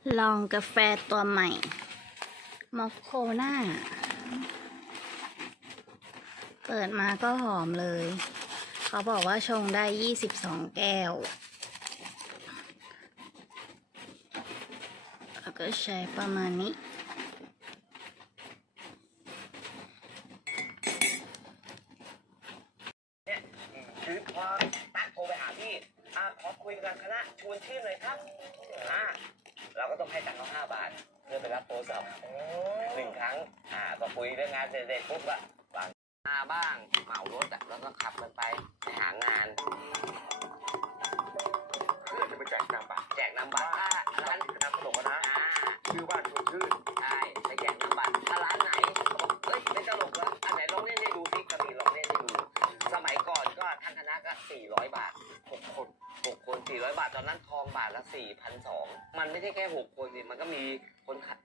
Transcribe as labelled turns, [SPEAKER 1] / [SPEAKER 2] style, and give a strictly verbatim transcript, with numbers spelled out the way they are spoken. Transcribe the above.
[SPEAKER 1] ลองกาแฟตัวใหม่มอคโคน่าเปิดมาก็หอมเลย เขาบอกว่าชงได้ยี่สิบสองแก้ว แล้วก็ใช้ประมาณนี้
[SPEAKER 2] เนี่ยคือพอตั๊กโทรไปหาพี่อ่าขอคุยกันคณะชวนชื่อหน่อยครับอ่าเราก็ต้องให้ตังค์เขาห้าบาทเพื่อไปรับโทรศัพท์หนึ่งครั้งอ่าพอคุยเรื่องงานเสร็จปุ๊บก็วางมาบ้างเหมารถอ่ะแล้วก็ขับกันไปไปหางานเพื่อจะไปแจกนามบัตรแจกนามบัตรถ้าร้านนามขนมนะอ่าชื่อบ้านชวนชื่อใช่ไปแจกนามบัตรถ้าร้านไหนเขาบอกเฮ้ยไม่ตลกแล้วอันไหนลองเล่นให้ดูซิกระบี่ลองเล่นให้ดูสมัยก่อนก็ทั้งคณะก็สี่ร้อยบาทหกคนหกคนสี่ร้อยบาทตอนนั้นทองบาทละสี่พันสองมันไม่ใช่แค่หกคนสิมันก็มีคน